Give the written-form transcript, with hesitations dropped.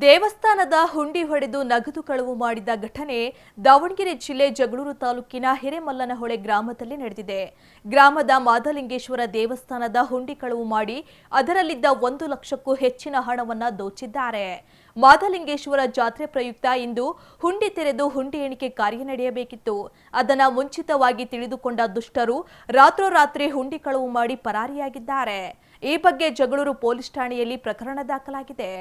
ದೇವಸ್ಥಾನದ ಹುಂಡಿ ಹೊಡೆದು ನಗದು ಕಳವು ಮಾಡಿದ ಘಟನೆ ದಾವಣಗೆರೆ ಜಿಲ್ಲೆ ಜಗಳೂರು ತಾಲೂಕಿನ ಹಿರೇಮಲ್ಲನಹೊಳೆ ಗ್ರಾಮದಲ್ಲಿ ನಡೆದಿದೆ. ಗ್ರಾಮದ ಮಾದಲಿಂಗೇಶ್ವರ ದೇವಸ್ಥಾನದ ಹುಂಡಿ ಕಳವು ಮಾಡಿ ಅದರಲ್ಲಿದ್ದ 1 ಲಕ್ಷಕ್ಕೂ ಹೆಚ್ಚಿನ ಹಣವನ್ನು ದೋಚಿದ್ದಾರೆ. ಮಾದಲಿಂಗೇಶ್ವರ ಜಾತ್ರೆ ಪ್ರಯುಕ್ತ ಇಂದು ಹುಂಡಿ ತೆರೆದು ಹುಂಡಿ ಎಣಿಕೆ ಕಾರ್ಯ ನಡೆಯಬೇಕಿತ್ತು. ಅದನ್ನು ಮುಂಚಿತವಾಗಿ ತಿಳಿದುಕೊಂಡ ದುಷ್ಟರು ರಾತ್ರೋರಾತ್ರಿ ಹುಂಡಿ ಕಳವು ಮಾಡಿ ಪರಾರಿಯಾಗಿದ್ದಾರೆ. ಈ ಬಗ್ಗೆ ಜಗಳೂರು ಪೊಲೀಸ್ ಠಾಣೆಯಲ್ಲಿ ಪ್ರಕರಣ ದಾಖಲಾಗಿದೆ.